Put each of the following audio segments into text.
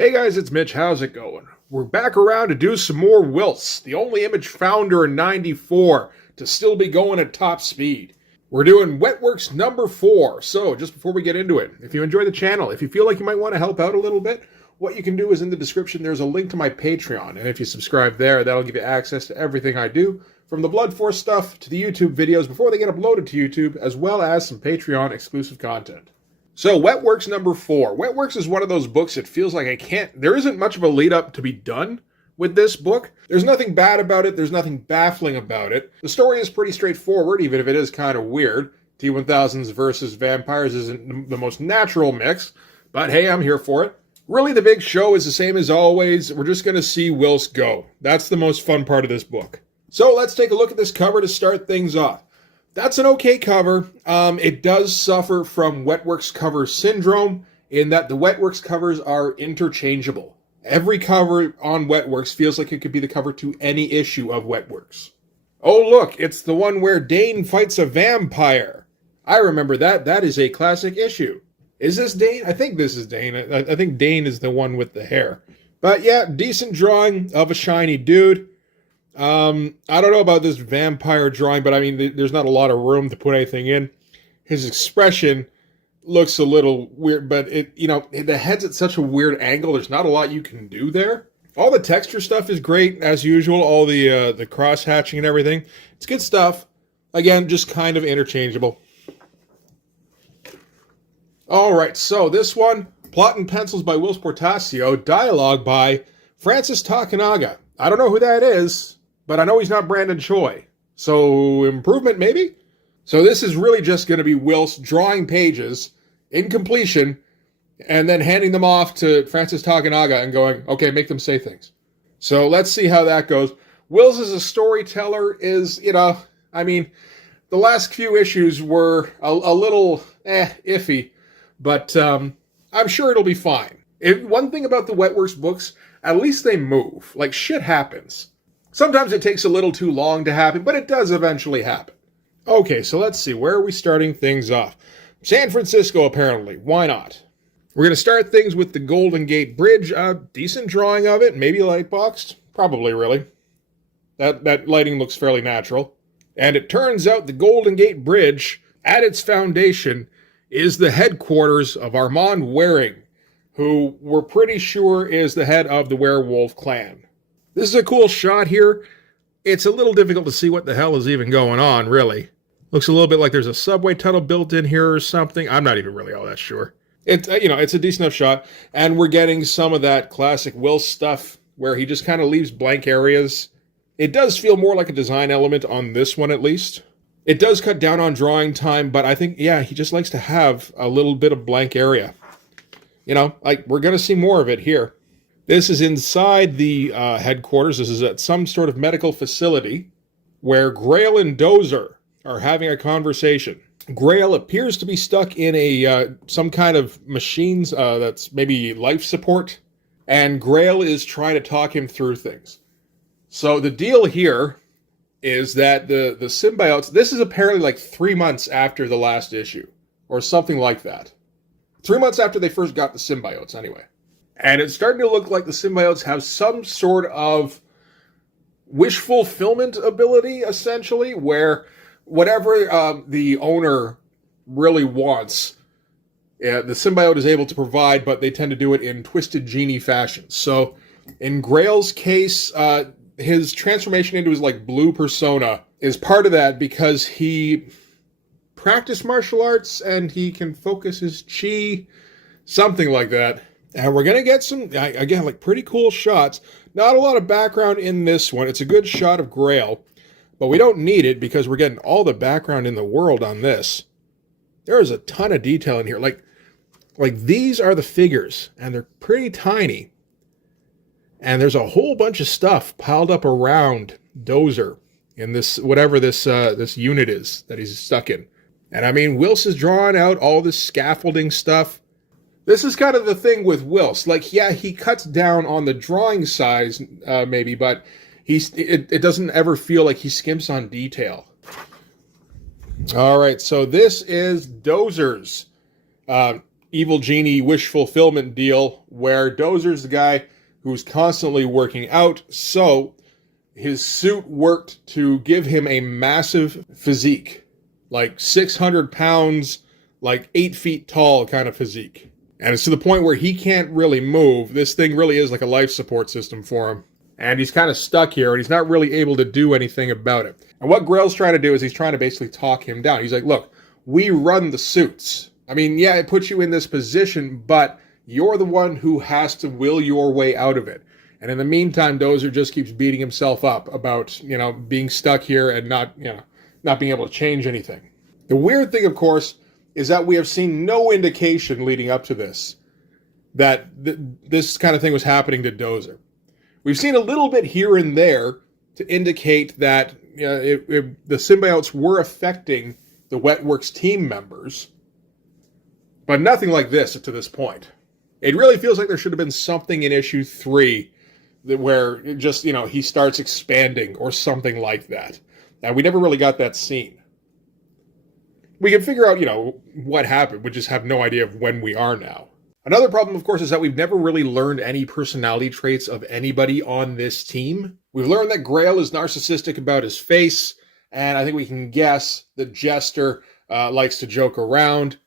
Hey guys, it's Mitch. How's it going? We're back around to do some more Wills, the only image founder in '94 to still be going at top speed. We're doing Wetworks number 4. So, just before we get into it, if you enjoy the channel, if you feel like you might want to help out a little bit, what you can do is in the description, there's a link to my Patreon. And if you subscribe there, that'll give you access to everything I do, from the Blood Force stuff to the YouTube videos before they get uploaded to YouTube, as well as some Patreon exclusive content. So, Wetworks number 4. Wetworks is one of those books that feels like there isn't much of a lead up to be done with this book. There's nothing bad about it. There's nothing baffling about it. The story is pretty straightforward, even if it is kind of weird. T-1000s versus vampires isn't the most natural mix, but hey, I'm here for it. Really, the big show is the same as always. We're just going to see Wills go. That's the most fun part of this book. So, let's take a look at this cover to start things off. That's an okay cover. It does suffer from Wetworks cover syndrome in that the Wetworks covers are interchangeable. Every cover on Wetworks feels like it could be the cover to any issue of Wetworks. Oh look, it's the one where Dane fights a vampire. I remember that. That is a classic issue. Is this Dane? I think this is Dane. I think Dane is the one with the hair. But yeah, decent drawing of a shiny dude. I don't know about this vampire drawing, but I mean, there's not a lot of room to put anything in. His expression looks a little weird, but the head's at such a weird angle. There's not a lot you can do there. All the texture stuff is great as usual. All the cross hatching and everything. It's good stuff. Again, just kind of interchangeable. All right, so this one, plot and pencils by Whilce Portacio, dialogue by Francis Takanaga. I don't know who that is, but I know he's not Brandon Choi. So, improvement maybe? So this is really just going to be Whilce drawing pages in completion and then handing them off to Francis Takanaga and going, okay, make them say things. So let's see how that goes. Whilce as a storyteller is, the last few issues were a little iffy, but I'm sure it'll be fine. One thing about the Wetworks books, at least they move. Like, shit happens. Sometimes it takes a little too long to happen, but it does eventually happen. Okay, so let's see. Where are we starting things off? San Francisco, apparently. Why not? We're going to start things with the Golden Gate Bridge. Decent drawing of it. Maybe lightboxed. Probably, really. That lighting looks fairly natural. And it turns out the Golden Gate Bridge, at its foundation, is the headquarters of Armand Waring, who we're pretty sure is the head of the Werewolf clan. This is a cool shot here. It's a little difficult to see what the hell is even going on, really. Looks a little bit like there's a subway tunnel built in here or something. I'm not even really all that sure. It's a decent enough shot, and we're getting some of that classic Whilce stuff where he just kind of leaves blank areas. It does feel more like a design element on this one, at least. It does cut down on drawing time, but I think, yeah, he just likes to have a little bit of blank area. We're going to see more of it here. This is inside the headquarters. This is at some sort of medical facility where Grail and Dozer are having a conversation. Grail appears to be stuck in some kind of machines that's maybe life support, and Grail is trying to talk him through things. So the deal here is that the symbiotes, this is apparently like 3 months after the last issue, or something like that. 3 months after they first got the symbiotes, anyway. And it's starting to look like the symbiotes have some sort of wish fulfillment ability, essentially, where whatever the owner really wants, the symbiote is able to provide, but they tend to do it in twisted genie fashion. So, in Grail's case, his transformation into his blue persona is part of that because he practiced martial arts and he can focus his chi, something like that. And we're going to get some, again, pretty cool shots. Not a lot of background in this one. It's a good shot of Grail, but we don't need it because we're getting all the background in the world on this. There is a ton of detail in here. Like these are the figures, and they're pretty tiny. And there's a whole bunch of stuff piled up around Dozer in this, whatever this unit is that he's stuck in. And I mean, Whilce is drawing out all this scaffolding stuff. This is kind of the thing with Whilce. He cuts down on the drawing size, maybe, but it doesn't ever feel like he skimps on detail. All right, so this is Dozer's evil genie wish fulfillment deal where Dozer's the guy who's constantly working out, so his suit worked to give him a massive physique, like 600 pounds, like 8 feet tall kind of physique. And it's to the point where he can't really move. This thing really is like a life support system for him. And he's kind of stuck here, and he's not really able to do anything about it. And what Grail's trying to do is he's trying to basically talk him down. He's like, look, we run the suits. I mean, yeah, it puts you in this position, but you're the one who has to will your way out of it. And in the meantime, Dozer just keeps beating himself up about, being stuck here and not being able to change anything. The weird thing, of course, is that we have seen no indication leading up to this that this kind of thing was happening to Dozer. We've seen a little bit here and there to indicate that the symbiotes were affecting the Wetworks team members, but nothing like this to this point. It really feels like there should have been something in issue 3 where it just, he starts expanding or something like that. And we never really got that scene. We can figure out, what happened. We just have no idea of when we are now. Another problem, of course, is that we've never really learned any personality traits of anybody on this team. We've learned that Grail is narcissistic about his face, and I think we can guess that Jester likes to joke around,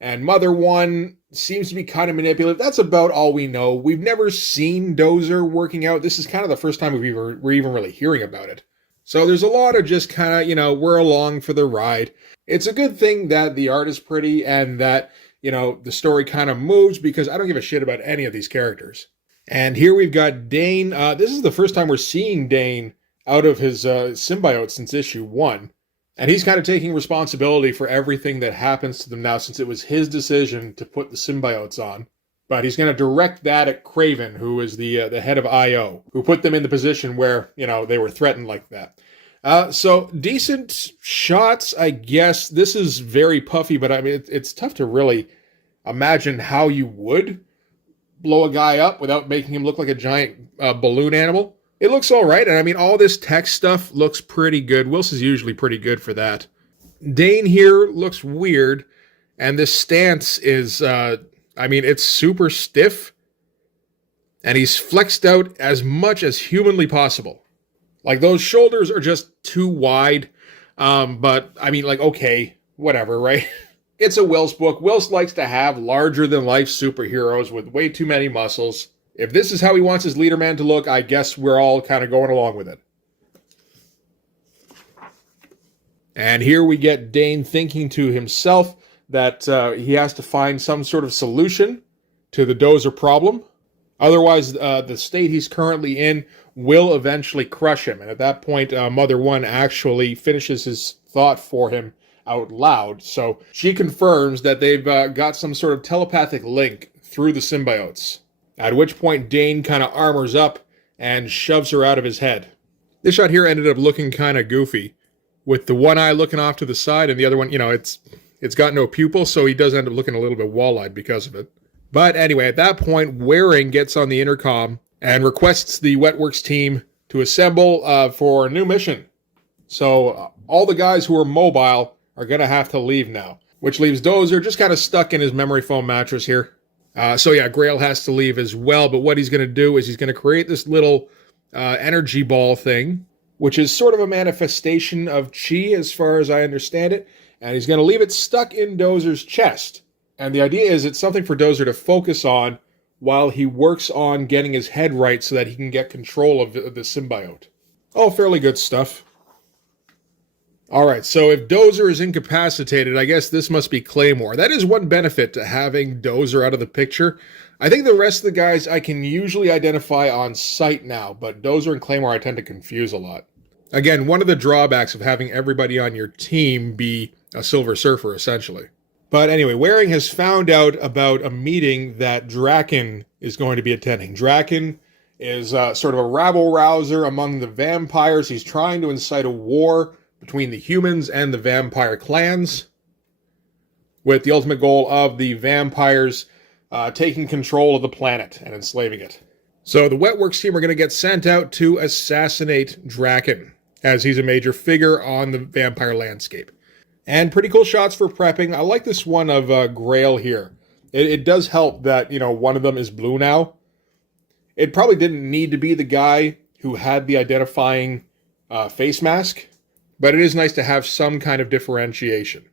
and Mother One seems to be kind of manipulative. That's about all we know. We've never seen Dozer working out. This is kind of the first time we're even really hearing about it. So there's a lot of just kind of, we're along for the ride. It's a good thing that the art is pretty and that, the story kind of moves, because I don't give a shit about any of these characters. And here we've got Dane. This is the first time we're seeing Dane out of his symbiote since issue 1. And he's kind of taking responsibility for everything that happens to them now, since it was his decision to put the symbiotes on. But he's going to direct that at Kraven, who is the head of I.O., who put them in the position where, they were threatened like that. So decent shots, I guess. This is very puffy, but I mean, it's tough to really imagine how you would blow a guy up without making him look like a giant balloon animal. It looks all right, and I mean, all this text stuff looks pretty good. Wilson's usually pretty good for that. Dane here looks weird, and this stance is, it's super stiff, and he's flexed out as much as humanly possible. Like, those shoulders are just too wide, but, okay, whatever, right? It's a Wills book. Wills likes to have larger-than-life superheroes with way too many muscles. If this is how he wants his leader man to look, I guess we're all kind of going along with it. And here we get Dane thinking to himself that he has to find some sort of solution to the Dozer problem. Otherwise, the state he's currently in will eventually crush him. And at that point, Mother One actually finishes his thought for him out loud. So she confirms that they've got some sort of telepathic link through the symbiotes. At which point, Dane kind of armors up and shoves her out of his head. This shot here ended up looking kind of goofy, with the one eye looking off to the side and the other one, it's got no pupil, so he does end up looking a little bit wall-eyed because of it. But anyway, at that point, Waring gets on the intercom and requests the Wetworks team to assemble for a new mission. So all the guys who are mobile are going to have to leave now, which leaves Dozer just kind of stuck in his memory foam mattress here. Grail has to leave as well, but what he's going to do is he's going to create this little energy ball thing, which is sort of a manifestation of chi as far as I understand it, and he's going to leave it stuck in Dozer's chest. And the idea is it's something for Dozer to focus on while he works on getting his head right so that he can get control of the symbiote. All fairly good stuff. Alright, so if Dozer is incapacitated, I guess this must be Claymore. That is one benefit to having Dozer out of the picture. I think the rest of the guys I can usually identify on sight now, but Dozer and Claymore I tend to confuse a lot. Again, one of the drawbacks of having everybody on your team be a Silver Surfer, essentially. But anyway, Waring has found out about a meeting that Draken is going to be attending. Draken is sort of a rabble-rouser among the vampires. He's trying to incite a war between the humans and the vampire clans, with the ultimate goal of the vampires taking control of the planet and enslaving it. So the Wetworks team are going to get sent out to assassinate Draken, as he's a major figure on the vampire landscape. And pretty cool shots for prepping. I like this one of Grail here. It does help that, one of them is blue now. It probably didn't need to be the guy who had the identifying face mask, but it is nice to have some kind of differentiation.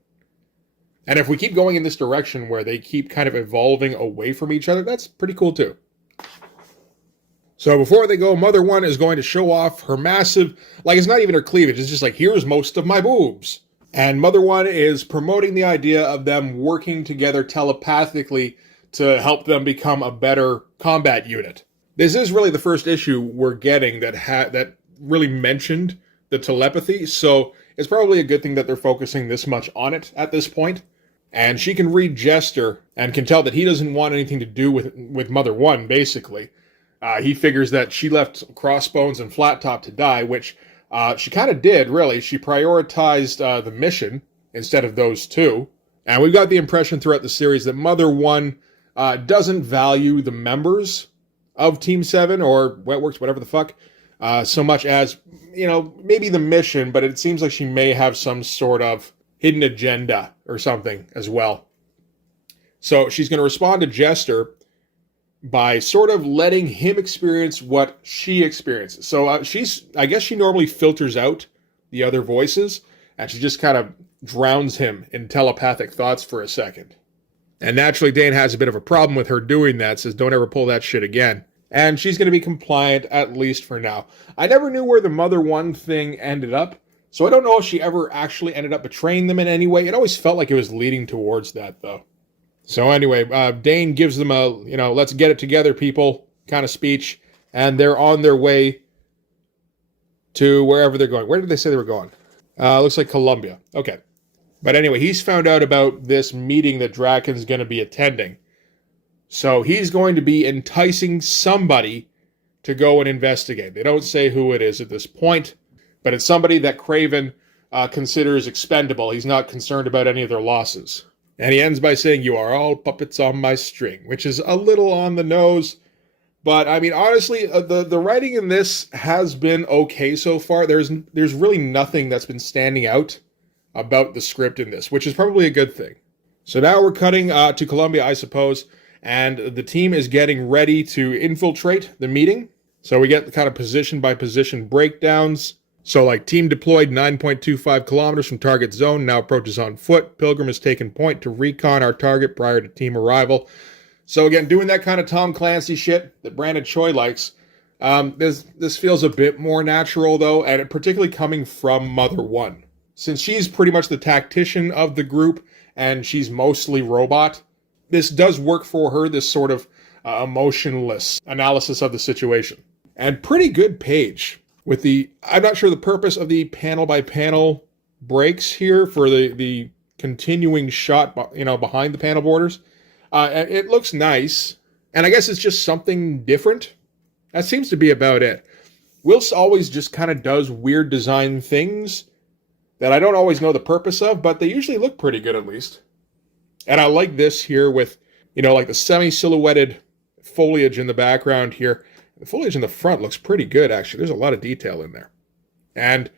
And if we keep going in this direction where they keep kind of evolving away from each other, that's pretty cool too. So before they go, Mother One is going to show off her massive, it's not even her cleavage, it's just here's most of my boobs. And Mother One is promoting the idea of them working together telepathically to help them become a better combat unit. This is really the first issue we're getting that really mentioned the telepathy, so it's probably a good thing that they're focusing this much on it at this point. And she can read gesture and can tell that he doesn't want anything to do with Mother One, basically. He figures that she left Crossbones and Flat Top to die, which she kind of did, really. She prioritized the mission instead of those two. And we've got the impression throughout the series that Mother One doesn't value the members of Team 7 or Wetworks, whatever the fuck, so much as, maybe the mission, but it seems like she may have some sort of hidden agenda or something as well. So she's going to respond to Jester by sort of letting him experience what she experiences. So I guess she normally filters out the other voices, and she just kind of drowns him in telepathic thoughts for a second. And naturally, Dane has a bit of a problem with her doing that, says don't ever pull that shit again. And she's going to be compliant, at least for now. I never knew where the Mother One thing ended up, so I don't know if she ever actually ended up betraying them in any way. It always felt like it was leading towards that, though. So anyway, Dane gives them a, let's get it together, people, kind of speech, and they're on their way to wherever they're going. Where did they say they were going? Looks like Colombia. Okay. But anyway, he's found out about this meeting that Draken's going to be attending. So he's going to be enticing somebody to go and investigate. They don't say who it is at this point, but it's somebody that Craven considers expendable. He's not concerned about any of their losses. And he ends by saying, "You are all puppets on my string," which is a little on the nose. But, I mean, honestly, the writing in this has been okay so far. There's really nothing that's been standing out about the script in this, which is probably a good thing. So now we're cutting to Colombia, I suppose, and the team is getting ready to infiltrate the meeting. So we get the kind of position-by-position breakdowns. So, team deployed 9.25 kilometers from target zone, now approaches on foot. Pilgrim has taken point to recon our target prior to team arrival. So, again, doing that kind of Tom Clancy shit that Brandon Choi likes. This feels a bit more natural, though, and particularly coming from Mother One. Since she's pretty much the tactician of the group, and she's mostly robot, this does work for her, this sort of emotionless analysis of the situation. And pretty good page. With I'm not sure the purpose of the panel-by-panel breaks here for the continuing shot, behind the panel borders. It looks nice, and I guess it's just something different. That seems to be about it. Whilst always just kind of does weird design things that I don't always know the purpose of, but they usually look pretty good at least. And I like this here with, the semi-silhouetted foliage in the background here. The foliage in the front looks pretty good, actually. There's a lot of detail in there. And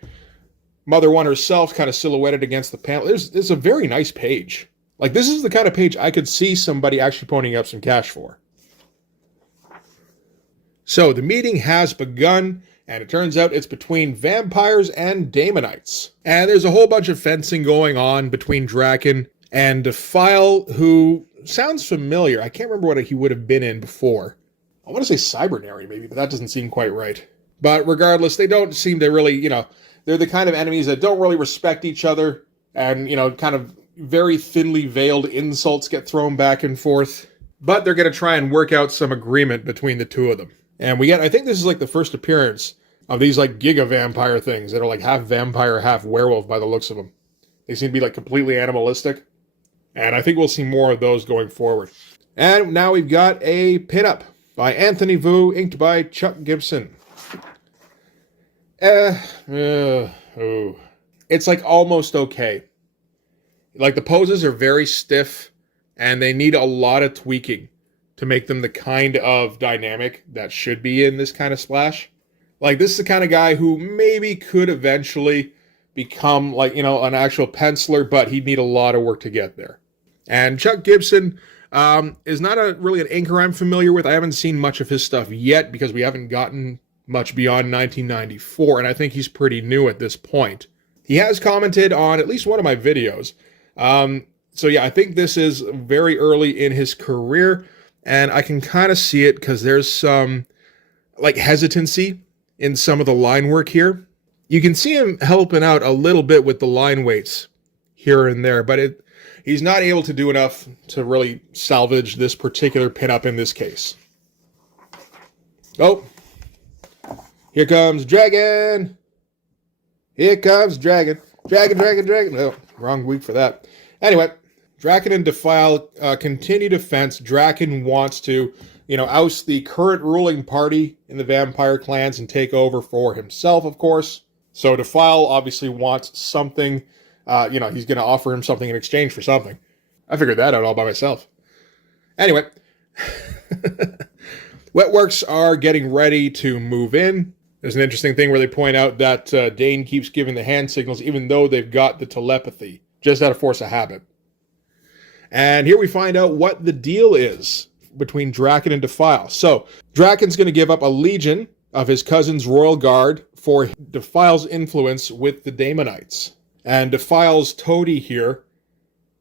Mother One herself kind of silhouetted against the panel. It's a very nice page. This is the kind of page I could see somebody actually ponying up some cash for. So, the meeting has begun, and it turns out it's between vampires and Daemonites. And there's a whole bunch of fencing going on between Draken and Defile, who sounds familiar. I can't remember what he would have been in before. I want to say Cybernary, maybe, but that doesn't seem quite right. But regardless, they don't seem to really, they're the kind of enemies that don't really respect each other, and, kind of very thinly veiled insults get thrown back and forth. But they're going to try and work out some agreement between the two of them. And I think this is the first appearance of these giga vampire things that are half vampire, half werewolf by the looks of them. They seem to be completely animalistic. And I think we'll see more of those going forward. And now we've got a pinup by Anthony Vu, inked by Chuck Gibson. It's almost okay. The poses are very stiff, and they need a lot of tweaking to make them the kind of dynamic that should be in this kind of splash. This is the kind of guy who maybe could eventually become an actual penciler, but he'd need a lot of work to get there. And Chuck Gibson is not really an anchor I'm familiar with. I haven't seen much of his stuff yet because we haven't gotten much beyond 1994, and I think he's pretty new at this point. He has commented on at least one of my videos. So yeah, I think this is very early in his career, and I can kind of see it because there's some like hesitancy in some of the line work here. You can see him helping out a little bit with the line weights here and there, but he's not able to do enough to really salvage this particular pinup in this case. Oh, here comes Dragon. Here comes Dragon. Dragon. No, wrong week for that. Anyway, Draken and Defile continue defense. Draken wants to, oust the current ruling party in the vampire clans and take over for himself, of course. So Defile obviously wants something. He's going to offer him something in exchange for something. I figured that out all by myself. Anyway, Wetworks are getting ready to move in. There's an interesting thing where they point out that Dane keeps giving the hand signals even though they've got the telepathy, just out of force of habit. And here we find out what the deal is between Draken and Defile. So, Draken's going to give up a legion of his cousin's royal guard for Defile's influence with the Daemonites. And Defile's toady here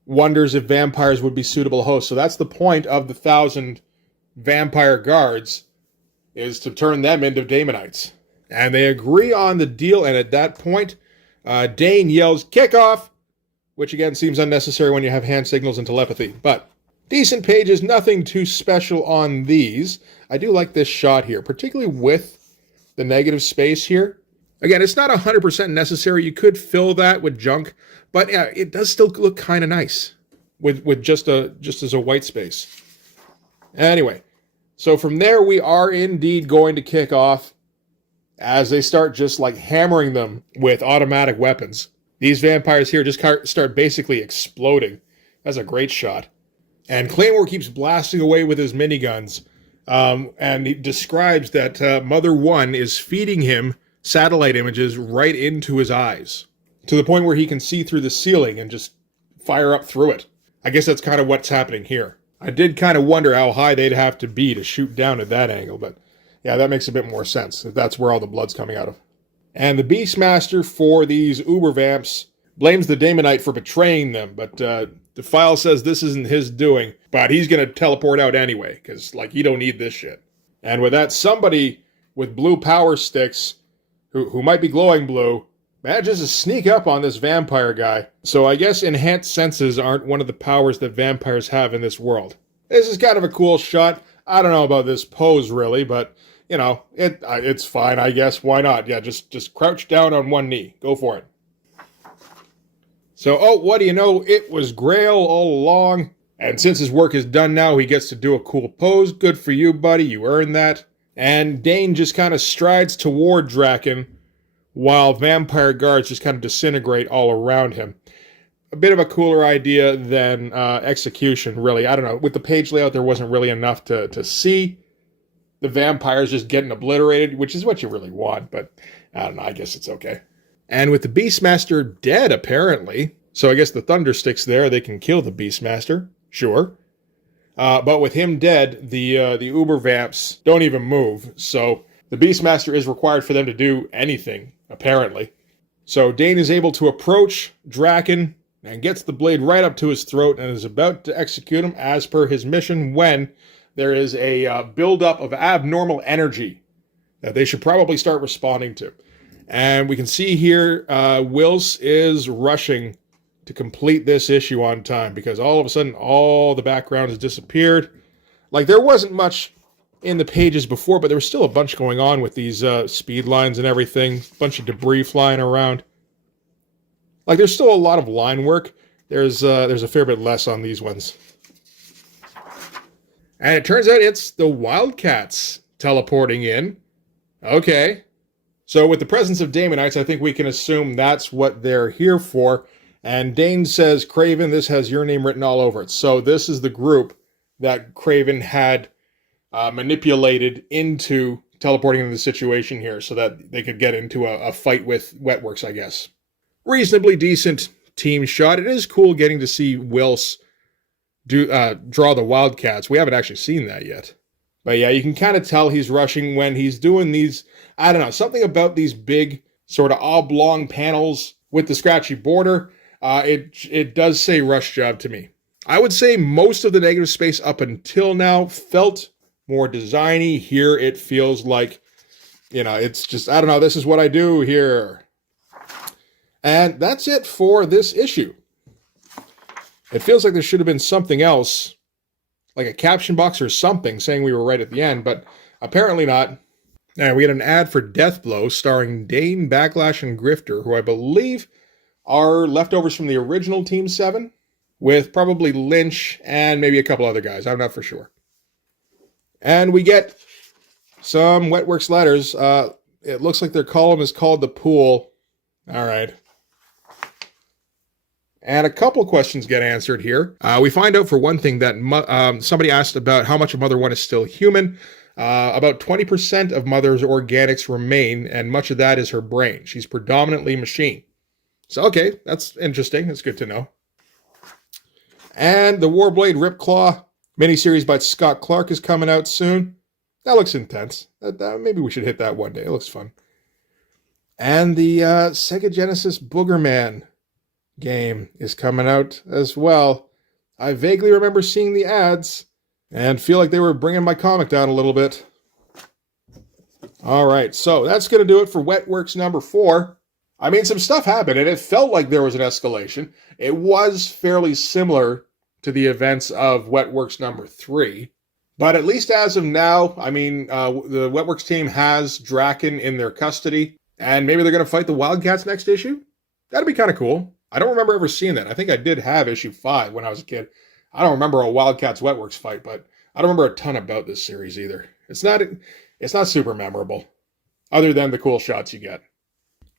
wonders if vampires would be suitable hosts. So that's the point of the 1,000 vampire guards, is to turn them into Daemonites. And they agree on the deal, and at that point, Dane yells, "Kickoff!" which again seems unnecessary when you have hand signals and telepathy. But decent pages, nothing too special on these. I do like this shot here, particularly with the negative space here. Again, it's not 100% necessary. You could fill that with junk, but yeah, it does still look kind of nice with just as a white space. Anyway, so from there we are indeed going to kick off as they start just like hammering them with automatic weapons. These vampires here just start basically exploding. That's a great shot. And Claymore keeps blasting away with his miniguns. And he describes that Mother One is feeding him satellite images right into his eyes, to the point where he can see through the ceiling and just fire up through it. I guess that's kind of what's happening here. I did kind of wonder how high they'd have to be to shoot down at that angle, but yeah, that makes a bit more sense, if that's where all the blood's coming out of. And the Beastmaster for these Uber Vamps blames the Daemonite for betraying them, but Defile says this isn't his doing, but he's going to teleport out anyway, because, you don't need this shit. And with that, somebody with blue power sticks, who might be glowing blue, manages to sneak up on this vampire guy. So I guess enhanced senses aren't one of the powers that vampires have in this world. This is kind of a cool shot. I don't know about this pose, really, but it's fine, I guess. Why not? Yeah, just crouch down on one knee. Go for it. So, what do you know? It was Grail all along. And since his work is done now, he gets to do a cool pose. Good for you, buddy. You earned that. And Dane just kind of strides toward Draken, while vampire guards just kind of disintegrate all around him. A bit of a cooler idea than execution, really. I don't know. With the page layout, there wasn't really enough to see the vampires just getting obliterated, which is what you really want, but I don't know, I guess it's okay. And with the Beastmaster dead, apparently, so I guess the Thunderstick's there, they can kill the Beastmaster, sure. But with him dead, the Uber Vamps don't even move, so the Beastmaster is required for them to do anything, apparently. So Dane is able to approach Draken and gets the blade right up to his throat and is about to execute him as per his mission when there is a buildup of abnormal energy that they should probably start responding to. And we can see here, Wills is rushing to complete this issue on time because all of a sudden, all the background has disappeared. There wasn't much in the pages before, but there was still a bunch going on with these speed lines and everything. A bunch of debris flying around. There's still a lot of line work. There's a fair bit less on these ones. And it turns out it's the Wildcats teleporting in. Okay. So with the presence of Daemonites, I think we can assume that's what they're here for. And Dane says, Craven, this has your name written all over it. So this is the group that Craven had manipulated into teleporting into the situation here so that they could get into a fight with Wetworks, I guess. Reasonably decent team shot. It is cool getting to see Wills draw the Wildcats. We haven't actually seen that yet. But yeah, you can kind of tell he's rushing when he's doing these, I don't know, something about these big sort of oblong panels with the scratchy border. It does say rush job to me. I would say most of the negative space up until now felt more designy. Here it feels like, it's just, I don't know, this is what I do here. And that's it for this issue. It feels like there should have been something else, like a caption box or something saying we were right at the end, but apparently not. And we had an ad for Deathblow starring Dane, Backlash, and Grifter, who I believe are leftovers from the original Team 7, with probably Lynch and maybe a couple other guys. I'm not for sure. And we get some Wetworks letters. It looks like their column is called The Pool. All right. And a couple questions get answered here. We find out, for one thing, that somebody asked about how much of Mother 1 is still human. About 20% of Mother's organics remain, and much of that is her brain. She's predominantly machine. So, okay, that's interesting. That's good to know. And the Warblade Ripclaw miniseries by Scott Clark is coming out soon. That looks intense. Maybe we should hit that one day. It looks fun. And the Sega Genesis Boogerman game is coming out as well. I vaguely remember seeing the ads and feel like they were bringing my comic down a little bit. All right, so that's going to do it for Wetworks number 4. I mean, some stuff happened, and it felt like there was an escalation. It was fairly similar to the events of Wetworks number 3. But at least as of now, I mean, the Wetworks team has Draken in their custody, and maybe they're going to fight the Wildcats next issue? That'd be kind of cool. I don't remember ever seeing that. I think I did have issue 5 when I was a kid. I don't remember a Wildcats Wetworks fight, but I don't remember a ton about this series either. It's not super memorable, other than the cool shots you get.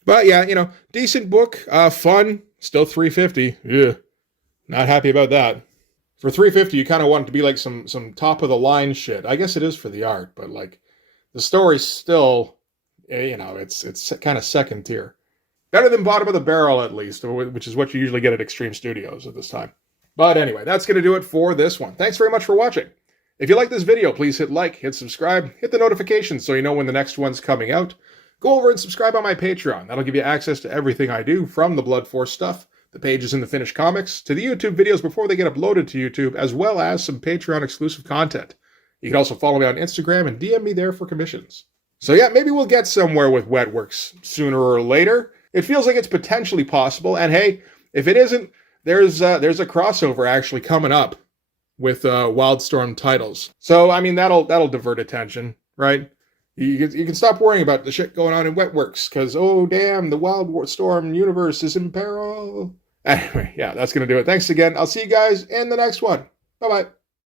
But yeah, decent book, fun, still $3.50. Yeah, not happy about that. For $3.50, you kind of want it to be like some top of the line shit. I guess it is for the art, but like the story's still, it's kind of second tier. Better than bottom of the barrel, at least, which is what you usually get at Extreme Studios at this time. But anyway, that's going to do it for this one. Thanks very much for watching. If you like this video, please hit like, hit subscribe, hit the notifications so you know when the next one's coming out. Go over and subscribe on my Patreon. That'll give you access to everything I do, from the Blood Force stuff, the pages in the finished comics, to the YouTube videos before they get uploaded to YouTube, as well as some Patreon exclusive content. You can also follow me on Instagram and DM me there for commissions. So yeah, maybe we'll get somewhere with Wetworks sooner or later. It feels like it's potentially possible, and hey, if it isn't, there's a crossover actually coming up with Wildstorm titles. So I mean, that'll divert attention, right? You can stop worrying about the shit going on in Wetworks, because oh damn, the Wildstorm universe is in peril. Anyway, yeah, that's gonna do it. Thanks again. I'll see you guys in the next one. Bye bye.